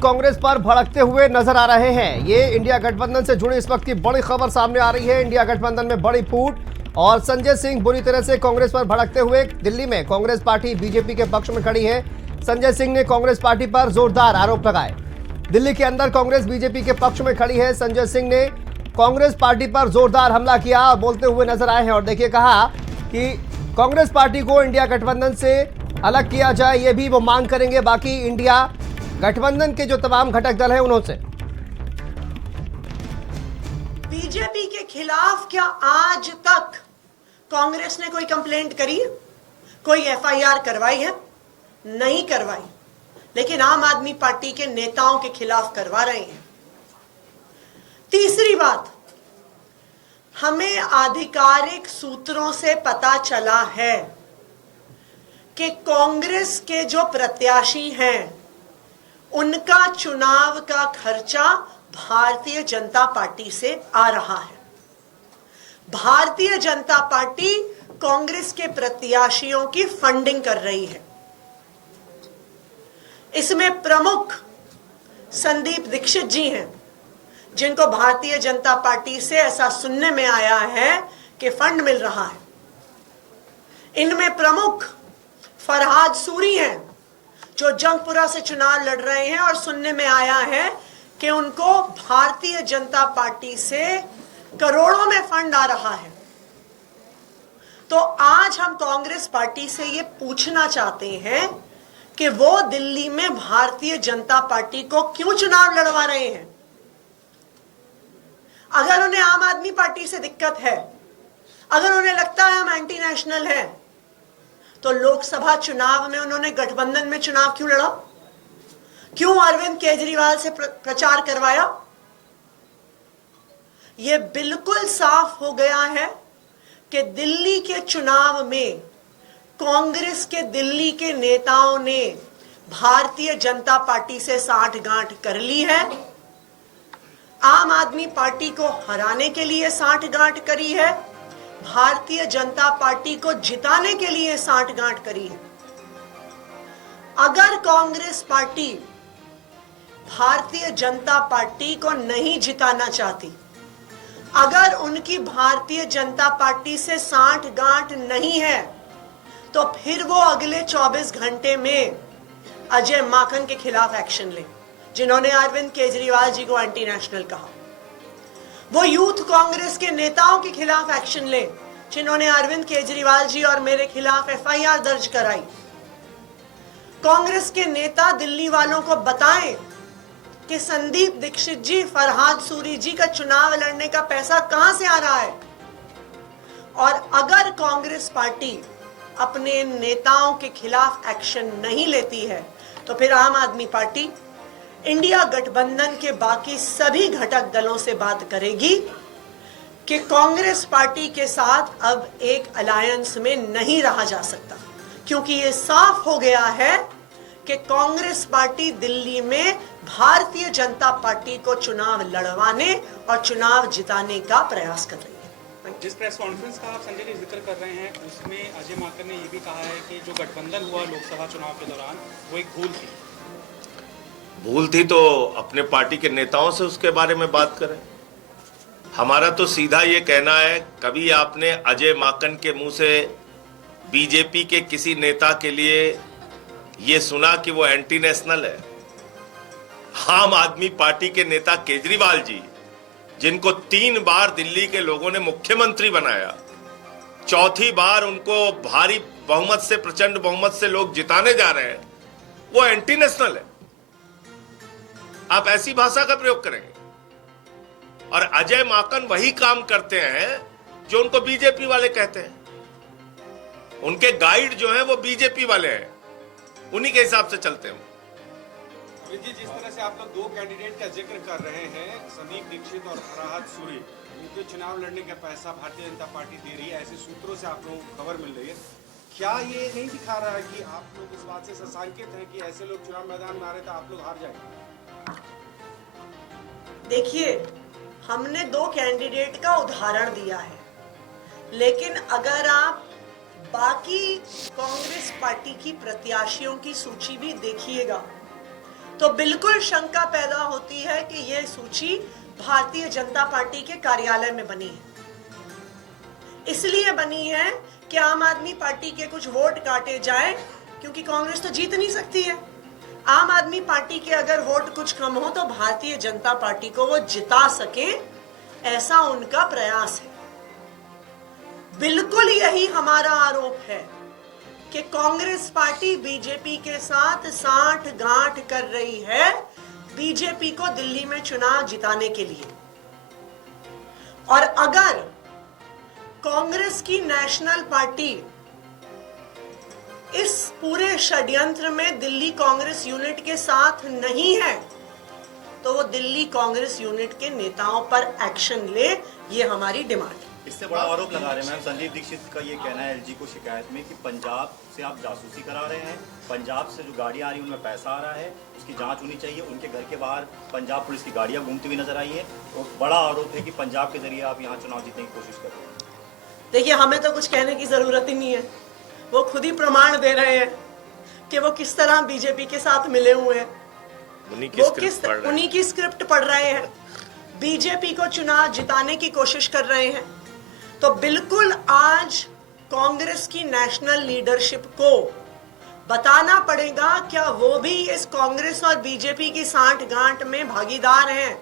कांग्रेस पर भड़कते हुए नजर आ रहे हैं। ये इंडिया गठबंधन से जुड़ी इस वक्त की बड़ी खबर सामने आ रही है। इंडिया गठबंधन में बड़ी फूट और संजय सिंह बुरी तरह से कांग्रेस पर भड़कते हुए दिल्ली में कांग्रेस पार्टी बीजेपी के पक्ष में खड़ी है। संजय सिंह ने कांग्रेस पार्टी पर जोरदार आरोप लगाए। दिल्ली के अंदर कांग्रेस बीजेपी के पक्ष में खड़ी है। संजय सिंह ने कांग्रेस पार्टी पर जोरदार हमला किया और बोलते हुए नजर आए हैं। और देखिए, कहा कि कांग्रेस पार्टी को इंडिया गठबंधन से अलग किया जाए, ये भी वो मांग करेंगे। बाकी इंडिया गठबंधन के जो तमाम घटक दल हैं उनसे बीजेपी के खिलाफ क्या आज तक कांग्रेस ने कोई कंप्लेंट करी है, कोई एफआईआर करवाई है? नहीं करवाई, लेकिन आम आदमी पार्टी के नेताओं के खिलाफ करवा रहे हैं। तीसरी बात, हमें आधिकारिक सूत्रों से पता चला है कि कांग्रेस के जो प्रत्याशी हैं उनका चुनाव का खर्चा भारतीय जनता पार्टी से आ रहा है। भारतीय जनता पार्टी कांग्रेस के प्रत्याशियों की फंडिंग कर रही है। इसमें प्रमुख संदीप दीक्षित जी हैं, जिनको भारतीय जनता पार्टी से ऐसा सुनने में आया है कि फंड मिल रहा है। इनमें प्रमुख फरहाद सूरी हैं, जो जंगपुरा से चुनाव लड़ रहे हैं और सुनने में आया है कि उनको भारतीय जनता पार्टी से करोड़ों में फंड आ रहा है। तो आज हम कांग्रेस पार्टी से ये पूछना चाहते हैं कि वो दिल्ली में भारतीय जनता पार्टी को क्यों चुनाव लड़वा रहे हैं। अगर उन्हें आम आदमी पार्टी से दिक्कत है, अगर उन्हें लगता है हम एंटी नेशनल हैं, तो लोकसभा चुनाव में उन्होंने गठबंधन में चुनाव क्यों लड़ा? क्यों अरविंद केजरीवाल से प्रचार करवाया? यह बिल्कुल साफ हो गया है कि दिल्ली के चुनाव में कांग्रेस के दिल्ली के नेताओं ने भारतीय जनता पार्टी से साठगांठ कर ली है। आम आदमी पार्टी को हराने के लिए साठगांठ करी है, भारतीय जनता पार्टी को जिताने के लिए साठगांठ करी है। अगर कांग्रेस पार्टी भारतीय जनता पार्टी को नहीं जिताना चाहती, अगर उनकी भारतीय जनता पार्टी से साठगांठ नहीं है, तो फिर वो अगले 24 घंटे में अजय माकन के खिलाफ एक्शन ले, जिन्होंने अरविंद केजरीवाल जी को एंटी नेशनल कहा। वो यूथ कांग्रेस के नेताओं के खिलाफ एक्शन ले, जिन्होंने अरविंद केजरीवाल जी और मेरे खिलाफ एफआईआर दर्ज कराई। कांग्रेस के नेता दिल्ली वालों को बताएं कि संदीप दीक्षित जी, फरहाद सूरी जी का चुनाव लड़ने का पैसा कहां से आ रहा है। और अगर कांग्रेस पार्टी अपने नेताओं के खिलाफ एक्शन नहीं लेती है, तो फिर आम आदमी पार्टी इंडिया गठबंधन के बाकी सभी घटक दलों से बात करेगी कि कांग्रेस पार्टी के साथ अब एक अलायंस में नहीं रहा जा सकता, क्योंकि ये साफ हो गया है कि कांग्रेस पार्टी दिल्ली में भारतीय जनता पार्टी को चुनाव लड़वाने और चुनाव जिताने का प्रयास कर रही है। जिस प्रेस कॉन्फ्रेंस का आप संजय जी जिक्र कर रहे हैं, उसमें अजय माकन ने यह भी कहा है कि जो गठबंधन हुआ लोकसभा चुनाव के दौरान वो एक भूल थी, तो अपने पार्टी के नेताओं से उसके बारे में बात करें। हमारा तो सीधा ये कहना है, कभी आपने अजय माकन के मुंह से बीजेपी के किसी नेता के लिए ये सुना कि वो एंटी नेशनल है? आम आदमी पार्टी के नेता केजरीवाल जी, जिनको 3 बार दिल्ली के लोगों ने मुख्यमंत्री बनाया, चौथी बार उनको भारी बहुमत से, प्रचंड बहुमत से लोग जिताने जा रहे हैं, वो एंटी नेशनल है? आप ऐसी भाषा का प्रयोग करेंगे? और अजय माकन वही काम करते हैं जो उनको बीजेपी वाले कहते हैं। उनके गाइड जो हैं वो बीजेपी वाले हैं, उन्हीं के हिसाब से चलते हैं। जी, जिस तरह से आप लोग 2 कैंडिडेट का जिक्र कर रहे हैं, संदीप दीक्षित और फरहाद सूरी, उनके चुनाव लड़ने का पैसा भारतीय जनता पार्टी दे रही है, ऐसे सूत्रों से आप लोगों को खबर मिल रही है। क्या ये नहीं दिखा रहा है कि आप लोग इस बात से सशंकित हैं कि ऐसे लोग चुनाव मैदान में आ रहे तो आप लोग हार जाएंगे? देखिए, हमने 2 कैंडिडेट का उदाहरण दिया है, लेकिन अगर आप बाकी कांग्रेस पार्टी की प्रत्याशियों की सूची भी देखिएगा तो बिल्कुल शंका पैदा होती है कि यह सूची भारतीय जनता पार्टी के कार्यालय में बनी है। इसलिए बनी है कि आम आदमी पार्टी के कुछ वोट काटे जाए, क्योंकि कांग्रेस तो जीत नहीं सकती है। आम आदमी पार्टी के अगर वोट कुछ कम हो तो भारतीय जनता पार्टी को वो जिता सके, ऐसा उनका प्रयास है। बिल्कुल यही हमारा आरोप है कि कांग्रेस पार्टी बीजेपी के साथ सांठ-गांठ कर रही है बीजेपी को दिल्ली में चुनाव जिताने के लिए। और अगर कांग्रेस की नेशनल पार्टी इस पूरे षड्यंत्र में दिल्ली कांग्रेस यूनिट के साथ नहीं है तो वो दिल्ली कांग्रेस यूनिट के नेताओं पर एक्शन ले, ये हमारी डिमांड है। इससे बड़ा आरोप लगा रहे हैं मैम संदीप दीक्षित का ये कहना है एलजी को शिकायत में कि पंजाब से आप जासूसी करा रहे हैं, पंजाब से जो गाड़ियां आ रही हैं उनमें पैसा आ रहा है, उसकी जांच होनी चाहिए। उनके घर के बाहर पंजाब पुलिस की गाड़ियां घूमती हुई नजर आई है। तो बड़ा आरोप है कि पंजाब के जरिए आप यहाँ चुनाव जीतने की कोशिश कर रहे हैं। देखिए, हमें तो कुछ कहने की जरूरत ही नहीं है, वो खुद ही प्रमाण दे रहे हैं कि वो किस तरह बीजेपी के साथ मिले हुए हैं। उन्हीं की स्क्रिप्ट पढ़ रहे हैं, बीजेपी को चुनाव जिताने की कोशिश कर रहे हैं। तो बिल्कुल आज कांग्रेस की नेशनल लीडरशिप को बताना पड़ेगा क्या वो भी इस कांग्रेस और बीजेपी की सांठ-गांठ में भागीदार हैं।